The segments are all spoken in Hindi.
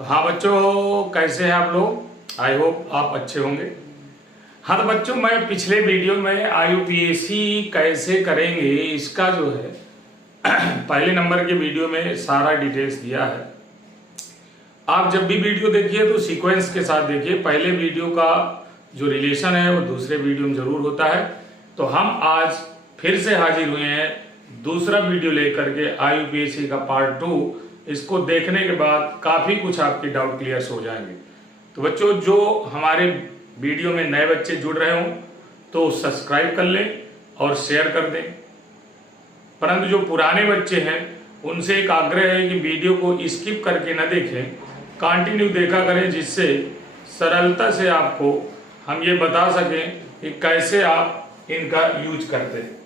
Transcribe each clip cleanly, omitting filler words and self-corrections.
तो हाँ बच्चों, कैसे हैं आप लोग। आई होप आप अच्छे होंगे। हाँ तो बच्चों, मैं पिछले वीडियो में आईयूपीएसी कैसे करेंगे इसका जो है पहले नंबर के वीडियो में सारा डिटेल्स दिया है। आप जब भी वीडियो देखिए तो सीक्वेंस के साथ देखिए। पहले वीडियो का जो रिलेशन है वो दूसरे वीडियो में जरूर होता है। तो हम आज फिर से हाजिर हुए हैं दूसरा वीडियो लेकर के आईयूपीएसी का पार्ट 2। इसको देखने के बाद काफ़ी कुछ आपके डाउट क्लियर हो जाएंगे। तो बच्चों, जो हमारे वीडियो में नए बच्चे जुड़ रहे हों तो सब्सक्राइब कर लें और शेयर कर दें। परंतु जो पुराने बच्चे हैं उनसे एक आग्रह है कि वीडियो को स्किप करके न देखें, कंटिन्यू देखा करें, जिससे सरलता से आपको हम ये बता सकें कि कैसे आप इनका यूज करते हैं।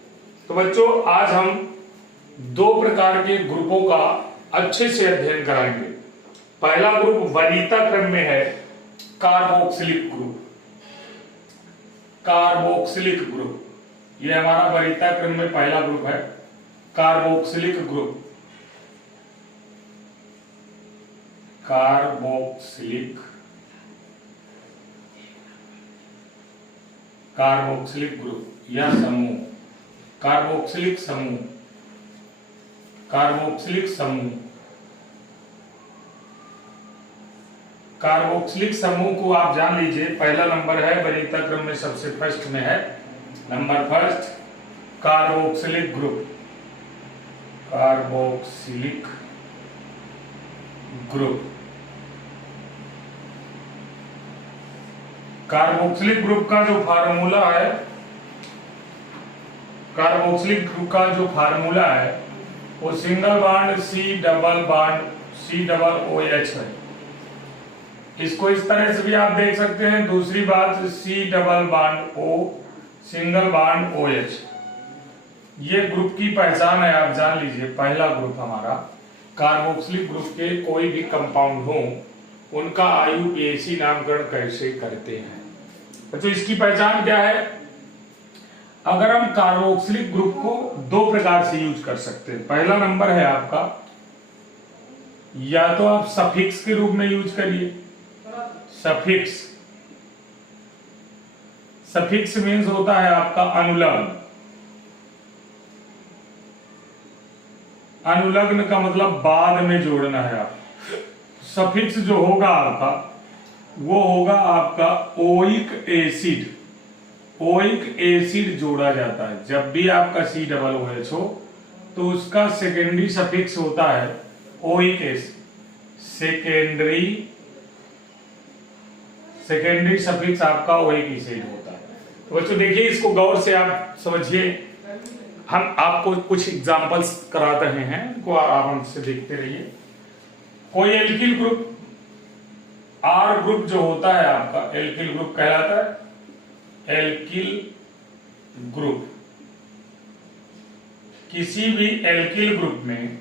तो बच्चों, आज हम दो प्रकार के ग्रुपों का अच्छे से अध्ययन कराएंगे। पहला ग्रुप वरीयता क्रम में है कार्बोक्सिलिक ग्रुप। कार्बोक्सिलिक ग्रुप ये हमारा वरीयता क्रम में पहला ग्रुप है, कार्बोक्सिलिक ग्रुप। कार्बोक्सिलिक ग्रुप या समूह, कार्बोक्सिलिक समूह, कार्बोक्सिलिक समूह। कार्बोक्सिलिक समूह को आप जान लीजिए, पहला नंबर है वरीयता क्रम में, सबसे फर्स्ट में है number first carboxylic group. Carboxylic group, carboxylic group का जो फार्मूला है, कार्बोक्सिलिक ग्रुप का जो फार्मूला है वो single bond C double O H है। इसको इस तरह से भी आप देख सकते हैं। दूसरी बात, C double bond O single bond O H, ये ग्रुप की पहचान है, आप जान लीजिए। पहला ग्रुप हमारा कार्बोक्सिलिक ग्रुप के कोई भी कंपाउंड हो उनका आईयूपीएसी नामकरण कैसे करते हैं। तो इसकी पहचान क्या है? अगर हम कार्बोक्सिलिक ग्रुप को दो प्रकार से यूज कर सकते हैं। पहला नंबर है आपका, या तो आप सफिक्स के रूप में यूज करिए। सफिक्स, सफिक्स मीन्स होता है आपका अनुलग्न। अनुलग्न का मतलब बाद में जोड़ना है। आप सफिक्स जो होगा आपका वो होगा आपका ओइक एसिड। ओइक एसिड जोड़ा जाता है जब भी आपका सी डबल ओ एच हो, तो उसका सेकेंडरी सफिक्स होता है ओइक एसिड। सेकेंडरी सफिक्स आपका ओइक एसिड होता है। तो बच्चों देखिए, इसको गौर से आप समझिए। हम आपको कुछ एग्जांपल्स करा रहे हैं, इनको आप हमसे देखते रहिए। कोई एल्किल ग्रुप, आर ग्रुप जो होता है आपका, एल्किल ग्रुप कहलाता है। एल्किल ग्रुप, किसी भी एल्किल ग्रुप में,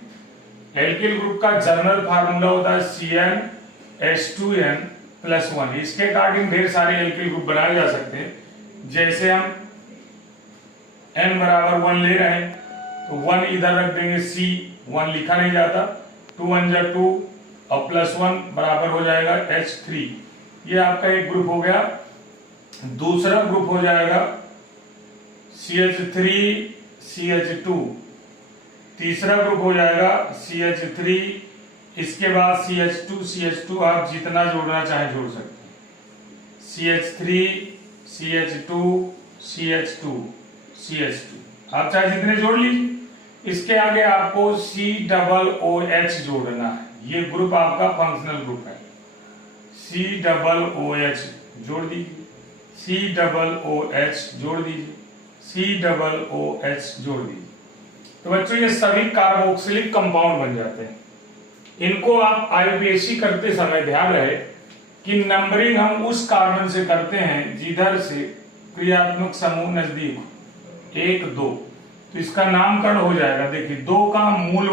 एल्किल ग्रुप का जनरल फार्मूला होता है CnH2n+1। इसके अकॉर्डिंग ढेर सारे एल्किल ग्रुप बनाए जा सकते हैं। जैसे हम n बराबर 1 ले रहे हैं तो 1 इधर रख देंगे, C 1 लिखा नहीं जाता, 2 1 जा 2 और +1 बराबर हो जाएगा H3। ये आपका एक ग्रुप हो गया। दूसरा ग्रुप हो जाएगा CH3 CH2। तीसरा ग्रुप हो जाएगा CH3, इसके बाद CH2 CH2 आप जितना जोड़ना चाहे जोड़ सकते हैं। CH3 CH2 CH2 CH2 आप चाहे जितने जोड़ लीजिए। इसके आगे आपको C डबल ओ एच जोड़ना है। ये ग्रुप आपका फंक्शनल ग्रुप है। C डबल ओ एच जोड़ दीजिए, C डबल ओ एच जोड़ दीजिए, C डबल ओ एच जोड़ दीजिए। तो बच्चों, ये सभी कार्बोक्सिलिक कंपाउंड बन जाते हैं। इनको आप आईयूपीएसी करते समय ध्यान रहे कि नंबरिंग हम उस कार्बन से करते हैं जिधर से क्रियात्मक समूह नजदीक हो, 1 2, तो इसका नामकरण हो जाएगा। देखिए, 2 का मूल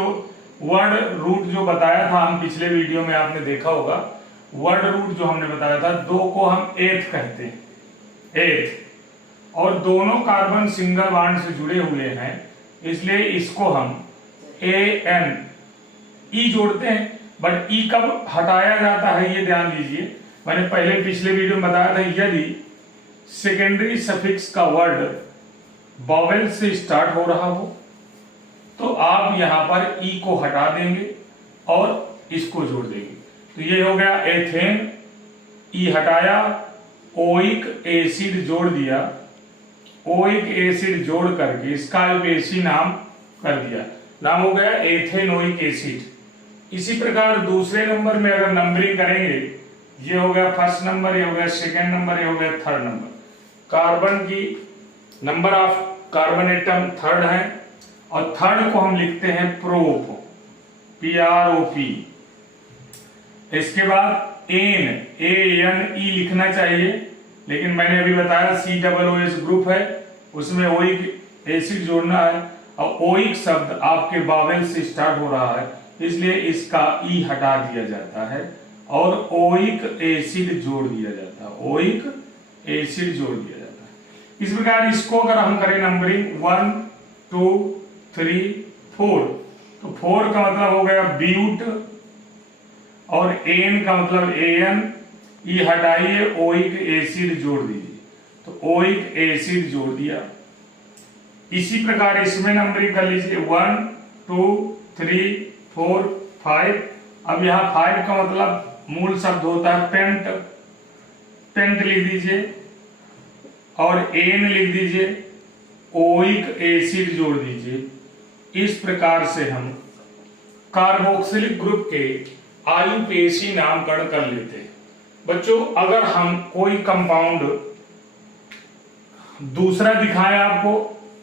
वर्ड रूट जो बताया था हम पिछले वीडियो में, आपने देखा होगा। वर्ड रूट जो हमने बताया था, 2 को हम एथ कहते हैं, एथ। और दोनों कार्बन सिंगल बॉन्ड से जुड़े हुए हैं, इसलिए इसको हम AN ई जोड़ते हैं। बट ई कब हटाया जाता है ये ध्यान दीजिए। मैंने पहले पिछले वीडियो में बताया था, यदि सेकेंडरी सफिक्स का वर्ड वॉवेल से स्टार्ट हो रहा हो तो आप यहां पर ई को हटा देंगे और इसको जोड़ देंगे। तो ये हो गया एथेन, ई हटाया, ओइक एसिड जोड़ दिया, ओइक एसिड जोड़ करके इसका आईयूपीएसी नाम कर दिया, नाम हो गया एथेनोइक एसिड। इसी प्रकार दूसरे नंबर में अगर नंबरिंग करेंगे, ये हो गया फर्स्ट नंबर, ये हो गया सेकंड नंबर, ये हो गया थर्ड नंबर। कार्बन की number of carbon atom third है और थर्ड को हम लिखते हैं प्रोप, PROP। इसके बाद ANE लिखना चाहिए, लेकिन मैंने अभी बताया COOH ग्रुप है, उसमें ओइक एसिड जोड़ना है और ओइक शब्द आपके वावेल से स्टार्ट हो रहा है, इसलिए इसका ई हटा दिया जाता है और ओइक एसिड जोड़ दिया जाता है, ओइक एसिड जोड़ दिया जाता है। इस प्रकार इसको अगर हम करें नंबरिंग 1 2 3 4, तो 4 का मतलब हो गया ब्यूट और एन का मतलब AN, ई हटाइए, ओइक एसिड जोड़ दीजिए, तो ओइक एसिड जोड़ दिया। इसी प्रकार इसमें नंबरिंग कर लीजिए 1 2 3 4 5। अब यहाँ 5 का मतलब मूल शब्द होता है पेंट, पेंट लिख दीजिए और एन लिख दीजिए, ओइक एसिड जोड़ दीजिए। इस प्रकार से हम कार्बोक्सिलिक ग्रुप के आईयूपीएसी नामकरण कर लेते हैं। बच्चों अगर हम कोई कंपाउंड दूसरा दिखाएं आपको,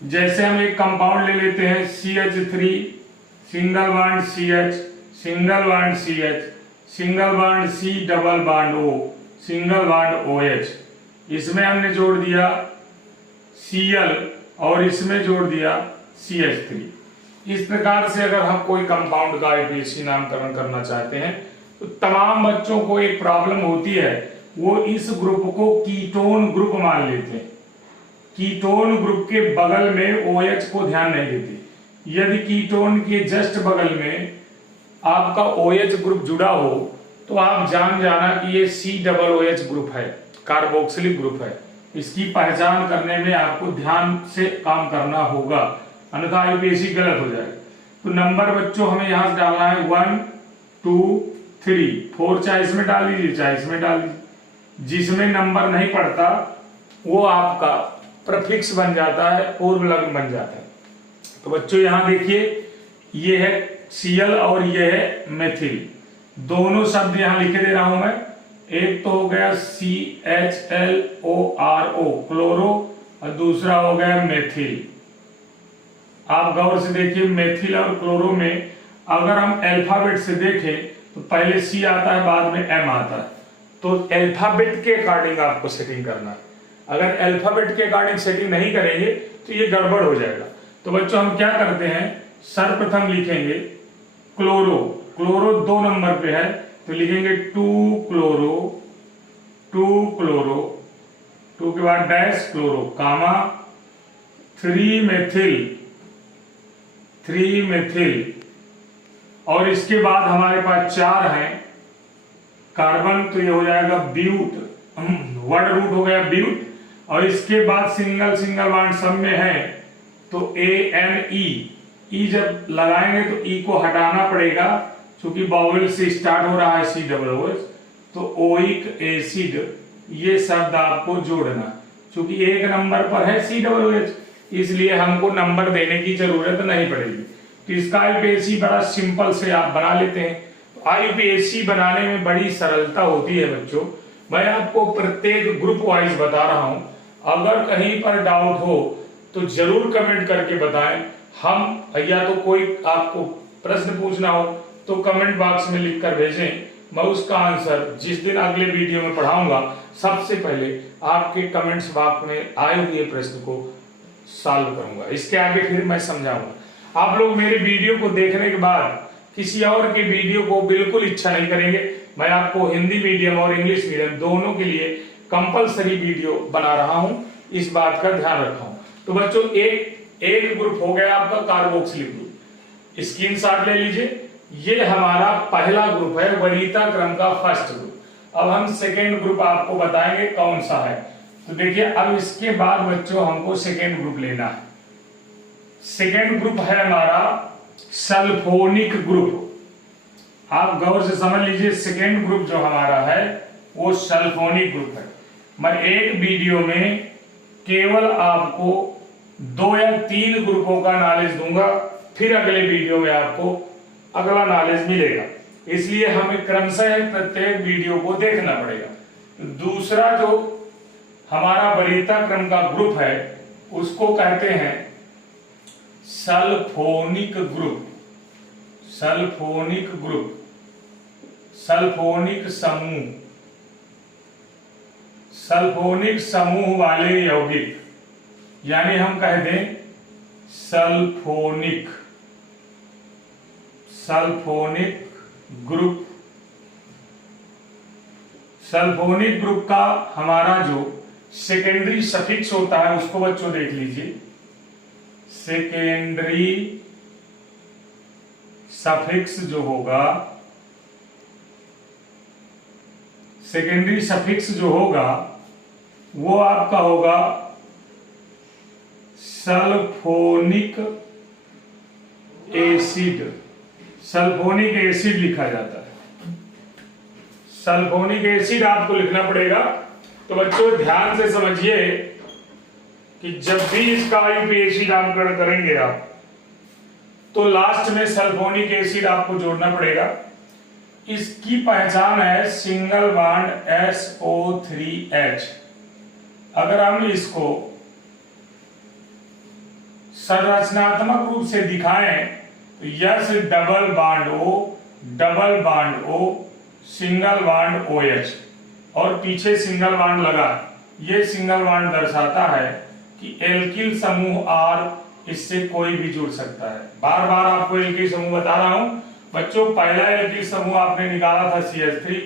जैसे हम एक कंपाउंड ले लेते हैं CH3 single bond CH, single bond CH, single bond C double bond O, single bond OH, इसमें हमने जोड़ दिया Cl और इसमें जोड़ दिया CH3। इस प्रकार से अगर हम कोई कंपाउंड का आईयूपीएसी नामकरण करना चाहते हैं तो तमाम बच्चों को एक प्रॉब्लम होती है, वो इस ग्रुप को कीटोन ग्रुप मान लेते हैं। कीटोन ग्रुप के बगल में OH को ध्यान नहीं देते। यदि कीटोन के जस्ट बगल में आपका OH ग्रुप जुड़ा हो तो आप जान जाना कि ये COOH ग्रुप है, कार्बोक्सिलिक ग्रुप है। इसकी पहचान करने में आपको ध्यान से काम करना होगा, अन्यथा आईयूपीएसी गलत हो जाएगा। तो नंबर बच्चों हमें यहां से डालना है 1 2 3 4, चाहे इसमें डाल दीजिए चाहे इसमें डाल दीजिए। जिसमें नंबर नहीं पड़ता वो आपका प्रफिक्स बन जाता है, पूर्व लग्न बन जाता है। तो बच्चों यहां देखिए, ये है Cl और ये है मेथिल, दोनों शब्द यहां लिखे दे रहा हूं मैं। एक तो हो गया CHLORO क्लोरो और दूसरा हो गया मेथिल। आप गौर से देखिए, मेथिल और क्लोरो में अगर हम अल्फाबेट से देखें तो पहले C आता है, बाद में M आता है। तो अल्फाबेट के अकॉर्डिंग आपको सेटिंग करना है। अगर अल्फाबेट के अकॉर्डिंग सेटिंग नहीं करेंगे तो ये गड़बड़ हो जाएगा। तो बच्चों हम क्या करते हैं, सर्वप्रथम लिखेंगे क्लोरो, क्लोरो 2 नंबर पे है तो लिखेंगे 2 क्लोरो, 2 क्लोरो, 2 के बाद डैश क्लोरो कामा 3 मेथिल, 3 मेथिल। और इसके बाद हमारे पास 4 हैं कार्बन, तो ये हो जाएगा ब्यूट, वर्ड रूट हो गया ब्यूट। और इसके बाद सिंगल सिंगल बॉन्ड सब में है तो ANE, ई जब लगाएंगे तो ई को हटाना पड़ेगा क्योंकि बाउल से स्टार्ट हो रहा है COOH, तो ओइक एसिड ये शब्द आपको जोड़ना, क्योंकि एक नंबर पर है COOH, इसलिए हमको नंबर देने की जरूरत नहीं पड़ेगी। तो इसका आईयूपीएसी बड़ा सिंपल से आप बना लेते हैं। आईयूपीएसी बनाने में बड़ी सरलता होती है बच्चों, मैं आपको प्रत्येक ग्रुप वाइज बता रहा हूं। अगर कहीं पर डाउट हो तो जरूर कमेंट करके बताएं। हम या तो कोई आपको प्रश्न पूछना हो तो कमेंट बॉक्स में लिखकर भेजें, मैं उसका आंसर जिस दिन अगले वीडियो में पढ़ाऊंगा सबसे पहले आपके कमेंट्स बॉक्स में आए हुए प्रश्न को सॉल्व करूंगा। इसके आगे फिर मैं समझाऊंगा। आप लोग मेरे वीडियो को देखने के बाद किसी और के वीडियो को बिल्कुल इच्छा नहीं करेंगे। मैं आपको हिंदी मीडियम और इंग्लिश मीडियम दोनों के लिए कंपलसरी वीडियो बना रहा हूं, इस बात का ध्यान रखा हूं। तो बच्चों एक ग्रुप हो गया आपका कार्बोक्सिलिक ग्रुप, स्क्रीनशॉट ले लीजिए। ये हमारा पहला ग्रुप है, वरीयता क्रम का फर्स्ट ग्रुप। अब हम सेकेंड ग्रुप आपको बताएंगे कौन सा है। तो देखिए, अब इसके बाद बच्चों हमको सेकेंड ग्रुप लेना है। सेकेंड ग्रुप है हमारा सल्फोनिक ग्रुप। आप गौर से समझ लीजिए, सेकेंड ग्रुप जो हमारा है वो सल्फोनिक ग्रुप है। मैं एक वीडियो में केवल आपको 2 या 3 ग्रुपों का नॉलेज दूंगा, फिर अगले वीडियो में आपको अगला नॉलेज मिलेगा। इसलिए हमें क्रमशः प्रत्येक वीडियो को देखना पड़ेगा। दूसरा जो हमारा वरीयता क्रम का ग्रुप है उसको कहते हैं sulphonic group. Sulphonic group, sulphonic समूह, सल्फोनिक समूह वाले यौगिक, यानी हम कह दें sulphonic, sulphonic group. Sulphonic group का हमारा जो सेकेंडरी सफिक्स होता है उसको बच्चों देख लीजिए। सेकेंडरी सफिक्स जो होगा, सेकेंडरी सफिक्स जो होगा वो आपका होगा सल्फोनिक एसिड। सल्फोनिक एसिड लिखा जाता है। सल्फोनिक एसिड आपको लिखना पड़ेगा। तो बच्चों ध्यान से समझिए कि जब भी इसका आईयूपीएसी नामकरण करेंगे आप, तो लास्ट में सल्फोनिक एसिड आपको जोड़ना पड़ेगा। इसकी पहचान है सिंगल बॉन्ड SO3H। अगर हम इसको संरचनात्मक रूप से दिखाएं तो yes double bond O, double bond O, single bond OH और पीछे सिंगल बॉन्ड लगा। ये सिंगल बॉन्ड दर्शाता है कि एल्किल समूह R इससे कोई भी जुड़ सकता है। बार बार आपको एल्किल समूह बता रहा हूं बच्चों। पहला एल्किल समूह आपने निकाला था CH3,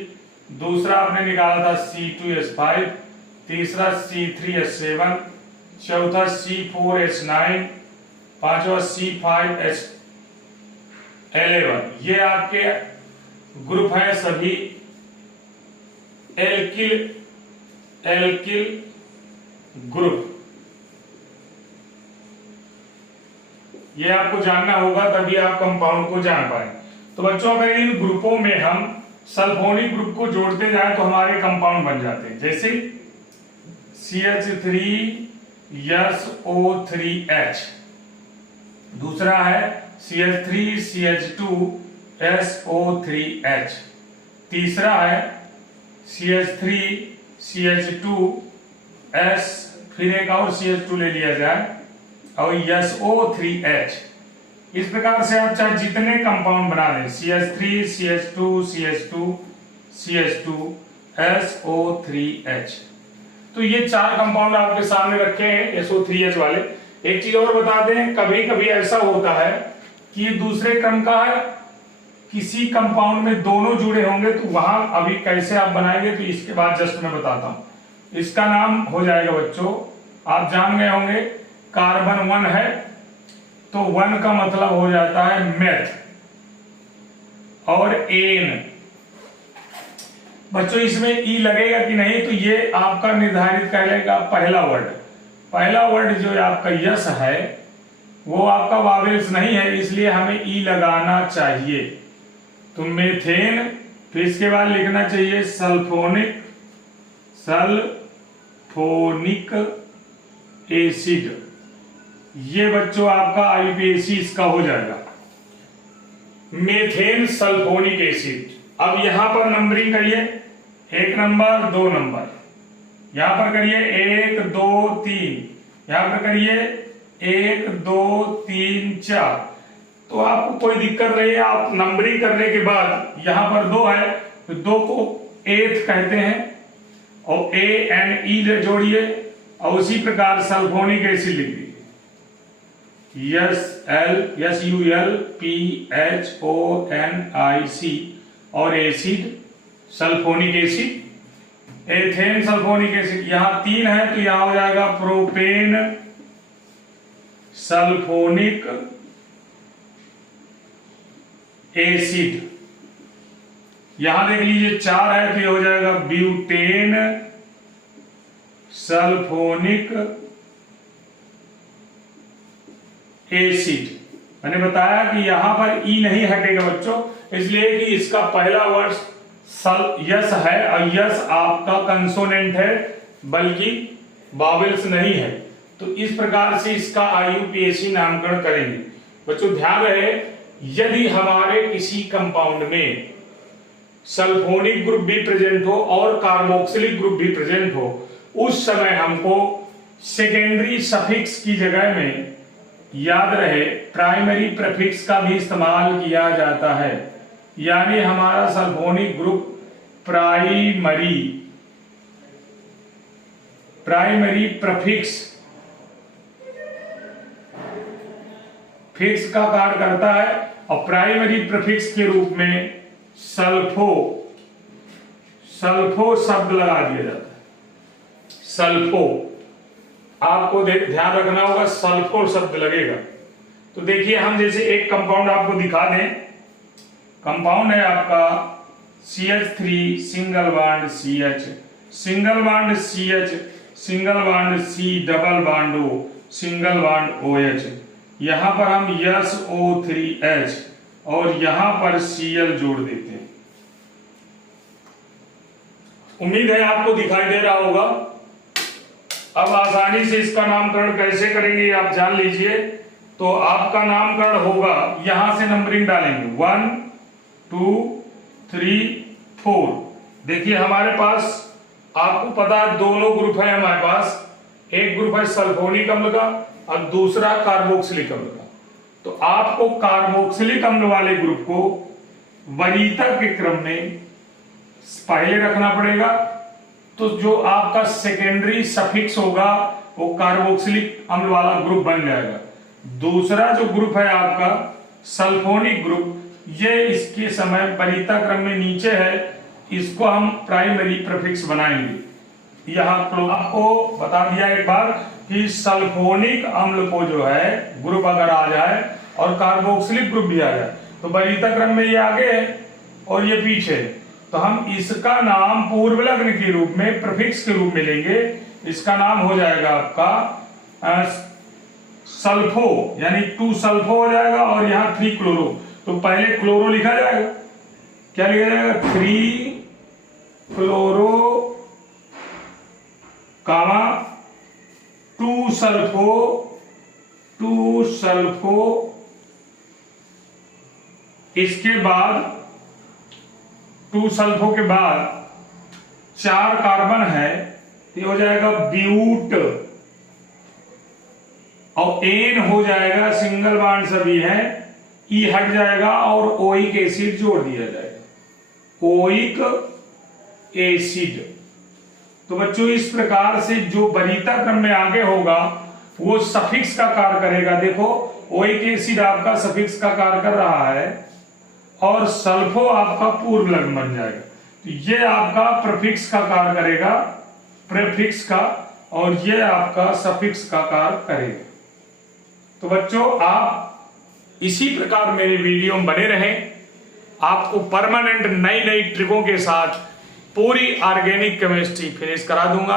दूसरा आपने निकाला था C2H5, तीसरा C3H7, चौथा C4H9, पांचवा C5H11। ये आपके ग्रुप है सभी एल्किल ग्रुप। ये आपको जानना होगा, तभी आप कंपाउंड को जान पाए। तो बच्चों अगर इन ग्रुपों में हम सल्फोनिक ग्रुप को जोड़ते जाएं तो हमारे कंपाउंड बन जाते हैं। जैसे CH3SO3H, दूसरा है CH3CH2SO3H, तीसरा है CH3CH2S, फिर एक और CH2 ले लिया जाए और SO3H। इस प्रकार से आप चाहे जितने कंपाउंड बना दें, CH3 CH2 CH2 CH2 SO3H, तो ये 4 कंपाउंड आपके सामने रखे हैं SO3H वाले। एक चीज और बता दें, कभी कभी ऐसा होता है कि ये दूसरे क्रम का है, किसी कंपाउंड में दोनों जुड़े होंगे, तो वहां अभी कैसे आप बनाएंगे तो इसके बाद जस्ट मैं बताता हूं। इसका नाम हो जाएगा बच्चों, आप जान गए होंगे, कार्बन 1 है तो 1 का मतलब हो जाता है मेथ और एन। बच्चों इसमें ई लगेगा कि नहीं तो ये आपका निर्धारित करेगा पहला वर्ड। पहला वर्ड जो आपका यस है वो आपका वावेल्स नहीं है, इसलिए हमें ई लगाना चाहिए। तो मेथेन, फिर इसके बाद लिखना चाहिए सल्फोनिक, सल्फोनिक एसिड। ये बच्चों आपका आईयूपीएसी इसका हो जाएगा, मेथेन सल्फोनिक एसिड। अब यहां पर नंबरिंग करिए, 1 नंबर 2 नंबर, यहां पर करिए 1 2 3, यहां पर करिए 1 2 3 4। तो आपको कोई दिक्कत नहीं है, आप नंबरिंग करने के बाद यहां पर 2 है तो 2 को 8 कहते हैं और ANE जोड़िए और उसी प्रकार सल्फोनिक एसिड लिख दीजिए, SULPHONIC और acid sulphonic acid, ethane sulphonic acid. यहां 3 है तो यहां हो जाएगा प्रोपेन सल्फोनिक एसिड। यहां देख लीजिए 4 है तो ये हो जाएगा ब्यूटेन सल्फोनिक एसिड। मैंने बताया कि यहां पर ई नहीं हटेगा बच्चों, इसलिए कि इसका पहला वर्ड यस है और यस आपका कंसोनेंट है बल्कि बावेल्स नहीं है। तो इस प्रकार से इसका IUPAC नामकरण करेंगे। बच्चों ध्यान रहे, यदि हमारे किसी कंपाउंड में सल्फोनिक ग्रुप भी प्रेजेंट हो और कार्बोक्सिलिक ग्रुप भी प्रेजेंट हो, उस समय हमको सेकेंडरी सफिक्स की जगह में याद रहे प्राइमरी प्रीफिक्स का भी इस्तेमाल किया जाता है। यानी हमारा सल्फोनिक ग्रुप प्राइमरी प्रीफिक्स का कार्य करता है और प्राइमरी प्रीफिक्स के रूप में सल्फो शब्द लगा दिया जाता है। सल्फो आपको ध्यान रखना होगा, सल्फो शब्द लगेगा। तो देखिए हम जैसे एक कंपाउंड आपको दिखा दें, कंपाउंड है आपका CH3 single bond CH, single bond CH, single bond C, double bond O, single bond OH। यहां पर हम SO3H और यहां पर Cl जोड़ देते हैं। उम्मीद है आपको दिखाई दे रहा होगा। अब आसानी से इसका नामकरण कैसे करेंगे आप जान लीजिए। तो आपका नामकरण होगा, यहां से नंबरिंग डालेंगे 1 2 3 4। देखिए हमारे पास आपको पता है दोनों ग्रुप है हमारे पास, एक ग्रुप है सल्फोनिक अम्ल का और दूसरा कार्बोक्सिलिक अम्ल का। तो आपको कार्बोक्सिलिक अम्ल वाले ग्रुप को वरीयता के क्रम में पहले रखना पड़ेगा। तो जो आपका सेकेंडरी सफिक्स होगा वो कार्बोक्सिलिक अम्ल वाला ग्रुप बन जाएगा। दूसरा जो ग्रुप है आपका सल्फोनिक ग्रुप, ये इसके समय वरीयता क्रम में नीचे है, इसको हम प्राइमरी प्रीफिक्स बनाएंगे। यहां आपको बता दिया एक बार कि सल्फोनिक अम्ल को जो है ग्रुप अगर आ जाए और कार्बोक्सिलिक ग्रुप भी आ जाए तो वरीयता क्रम में ये आगे है और ये पीछे, तो हम इसका नाम पूर्व लग्न के रूप में प्रीफिक्स के रूप में लेंगे। इसका नाम हो जाएगा आपका सल्फो, यानी 2 सल्फो हो जाएगा और यहां 3 क्लोरो। तो पहले क्लोरो लिखा जाएगा, क्या लिखा जाएगा 3 क्लोरो कामा 2 सल्फो। इसके बाद 2 सल्फो के बाद 4 कार्बन है, ये हो जाएगा ब्यूट और एन हो जाएगा, सिंगल बॉन्ड सभी है, ई हट जाएगा और ओइक एसिड जोड़ दिया जाएगा, ओइक एसिड। तो बच्चों इस प्रकार से जो वरीयता क्रम में आगे होगा वो सफिक्स का कार्य करेगा। देखो ओइक एसिड आपका सफिक्स का कार्य कर रहा है और सल्फो आपका पूर्व लग्न बन जाएगा। तो ये आपका प्रीफिक्स का कार्य करेगा, प्रीफिक्स का, और ये आपका सफिक्स का कार्य करेगा। तो बच्चों आप इसी प्रकार मेरे वीडियो में बने रहें, आपको परमानेंट नई नई ट्रिकों के साथ पूरी ऑर्गेनिक केमिस्ट्री फिनिश करा दूंगा।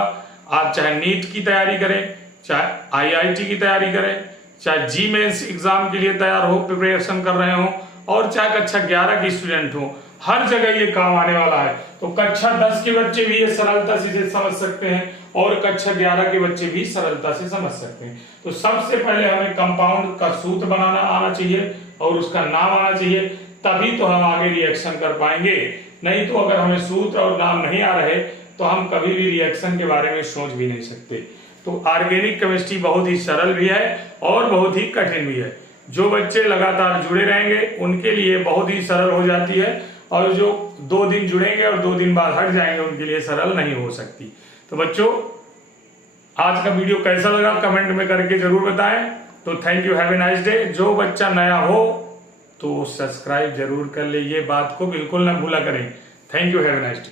आप चाहे नीट की तैयारी करें, चाहे IIT की तैयारी करें, चाहे जी मेंस एग्जाम के लिए तैयार हो, प्रिपरेशन कर रहे हो, और चाहे कक्षा 11 के स्टूडेंट हो, हर जगह ये काम आने वाला है। तो कक्षा 10 के बच्चे भी ये सरलता से इसे समझ सकते हैं और कक्षा 11 के बच्चे भी सरलता से समझ सकते हैं। तो सबसे पहले हमें कंपाउंड का सूत्र बनाना आना चाहिए और उसका नाम आना चाहिए, तभी तो हम आगे रिएक्शन कर पाएंगे। नहीं तो अगर हमें सूत्र और नाम नहीं आ रहे तो हम कभी भी रिएक्शन के बारे में सोच भी नहीं सकते। तो ऑर्गेनिक केमिस्ट्री बहुत ही सरल भी है और बहुत ही कठिन भी है। जो बच्चे लगातार जुड़े रहेंगे उनके लिए बहुत ही सरल हो जाती है, और जो 2 दिन जुड़ेंगे और 2 दिन बाद हट जाएंगे उनके लिए सरल नहीं हो सकती। तो बच्चों आज का वीडियो कैसा लगा कमेंट में करके जरूर बताएं। तो thank you, have a nice day. जो बच्चा नया हो तो सब्सक्राइब जरूर कर ले, ये बात को बिल्कुल ना भूला करें। Thank you, have a nice day.